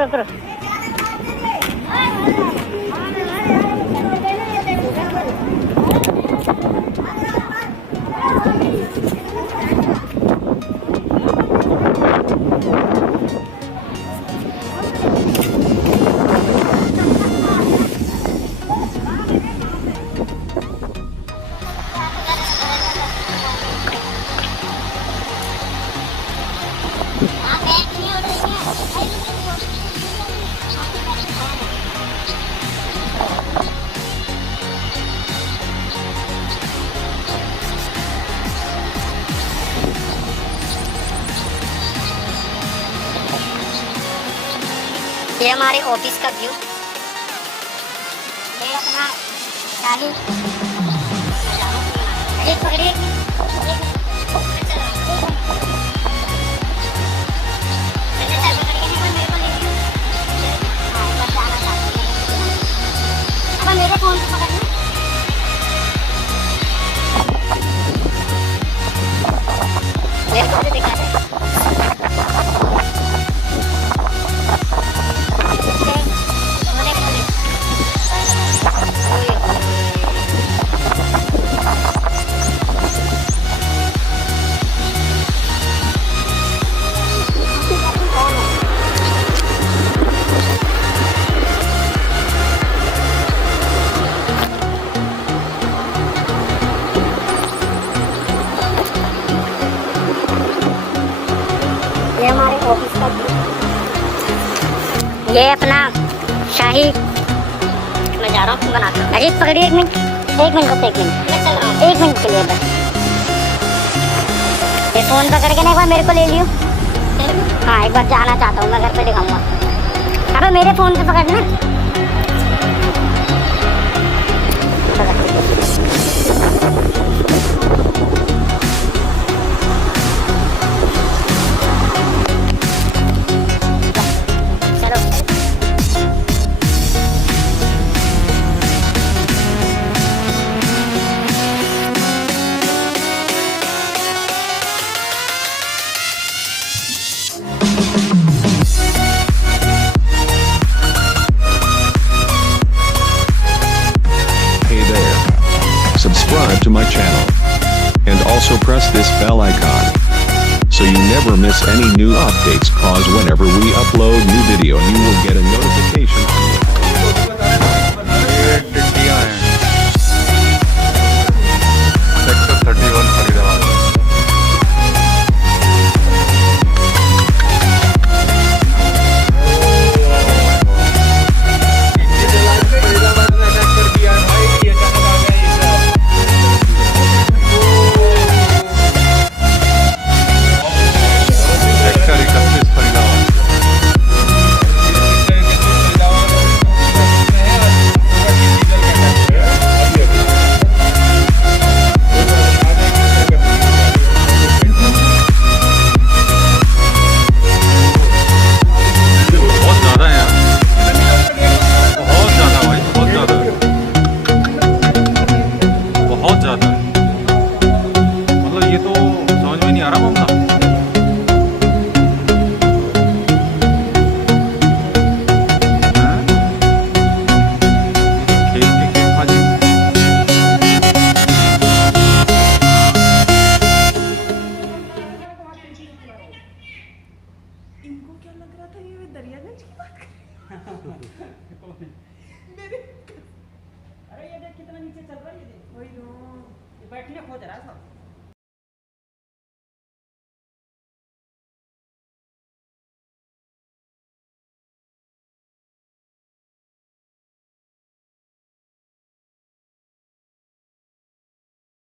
रुको। ये हमारे ऑफिस का व्यू, ये अपना शाही पकड़िए। मेरे फोन से पकड़ना, मेरे फोन से दिखा दे। ये हमारे ऑफिस का, ये अपना शाही, मैं जा रहा हूँ बनाता हूँ। अजीत पकड़िए, एक मिनट बस, एक मिनट के लिए बस। ये फोन पकड़ के ना एक बार मेरे को ले लियो। हाँ, एक बार जाना चाहता हूँ मैं, घर पे दिखाऊंगा। अबे मेरे फोन से पकड़ना। Subscribe to my channel and also press this bell icon so you never miss any new updates, cause whenever we upload new video you will get a notification. ये टिड्डियाँ हैं, सेक्टर 31 फरीदाबाद। इनको क्या लग रहा था ये दरियागंज की बात अरे ये देख कितना नीचे चल रहा है, ये देख वही ये बैठने खोज रहा है सब।